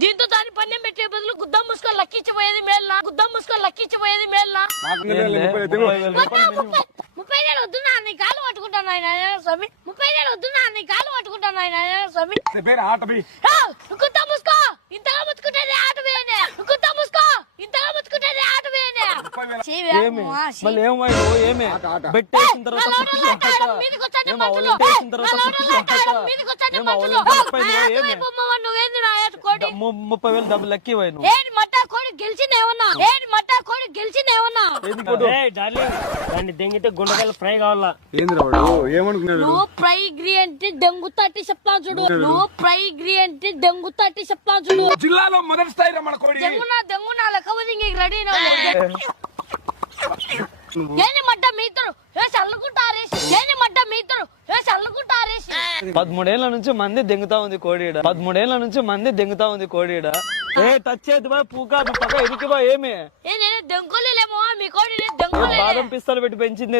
దీంతో దాని పన్నెం పెట్టే బదులు గుద్దం మూసుకొని లక్కించిపోయేది మేల్నా, గుద్దం మూసుకొని లక్కించిపోయేది మేల్నా. 30 ఏళ్ళు వద్దున్నా నీ కాలు పట్టుకుంటాను ఆయన స్వామి, 30 ఏళ్ళు వద్దున్నా నీ కాలు పట్టుకుంటాను ఆయన స్వామి. గుద్దం మూసుకో, ఇంతగా ముచ్చుకుంటేనే ఆట వేయనే, గుద్దం మూసుకో, ఇంతగా ముచ్చుకుంటేనే ఆట వేయనే. పెట్టేసిన తర్వాత నువ్వేంది నా కోడి 30,000 డబ్బులు లక్కీ పోయి మట్టా కోడి గెలిచిందేమన్నా, మట్టా కోడి గెలిచిందేమన్నా. దాన్ని దెంగితే గుండెకాయలు ఫ్రై కావాలా. నువ్వు ఫ్రైగ్రీ అంటే దెంగుతాటి చెప్తా చూడు, నువ్వు ఫ్రైగ్రీ అంటే దెంగుతాటి చెప్తా చూడు. జిల్లాలో మొదటి స్థాయి మన కోడి దెంగునా లెక్కబోది ఇంక రెడీ ఏంటి మట్ట మీతరు చల్లుకుంటారేసి, ఏంటి మట్ట మీతరు చల్లుకుంటారేసి. 13 ఏళ్ల నుంచి మంది దెంగుతా ఉంది కోడిడ, 13 ఏళ్ల నుంచి మంది దెంగుతా ఉంది కోడిడ. టచ్ చేతి బా పూకా పక్క ఇరికి బా ఏమి నేను దెంగులేమో మీ కోడి దెంగులే బాదం పిస్తలు పెట్టి పెంచింది.